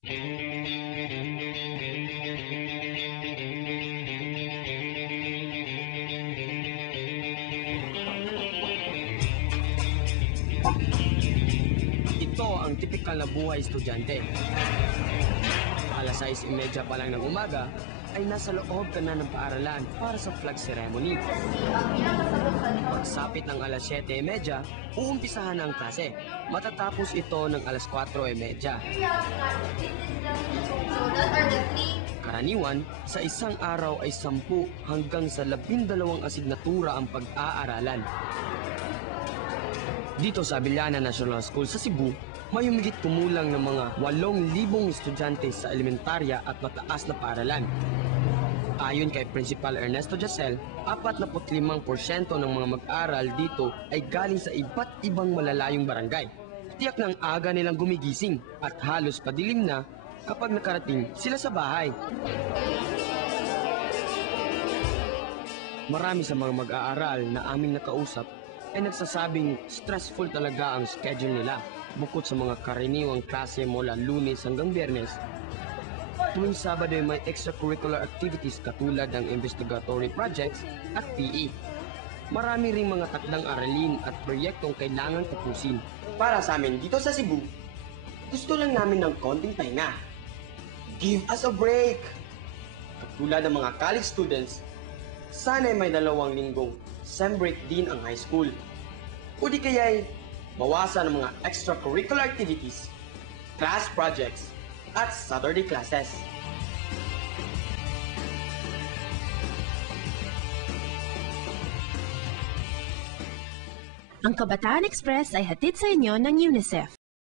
Ito ang tipikal na buhay estudyante. Alas 6:30 pa lang ng umaga, ay nasa loob ka na ng paaralan para sa flag ceremony. Pagsapit ng alas 7:30, uumpisahan ang klase. Matatapos ito ng alas 4:30. Karaniwan, sa isang araw ay 10 hanggang sa 12 asignatura ang pag-aaralan. Dito sa Abiliana National School sa Cebu, may humigit kumulang ng mga 8,000 estudyante sa elementarya at mataas na paaralan. Ayon kay Principal Ernesto Jacel, 45% ng mga mag-aaral dito ay galing sa iba't ibang malalayong barangay. Tiyak ng aga nilang gumigising at halos padilim na kapag nakarating sila sa bahay. Marami sa mga mag-aaral na aming nakausap ay nagsasabing stressful talaga ang schedule nila. Bukod sa mga karaniwang klase mula Lunes hanggang Biyernes, tuwing Sabado ay may extracurricular activities katulad ng investigatory projects at PE. Marami ring mga takdang aralin at proyektong kailangang tapusin. Para sa amin dito sa Cebu, gusto lang namin ng konting pahinga. Give us a break! Katulad ng mga college students, sana'y may 2 linggong sem break din ang high school. O di kaya'y bawasan ang mga extracurricular activities, class projects, at Saturday classes. Ang Kabataan Express ay hatid sa inyo ng UNICEF.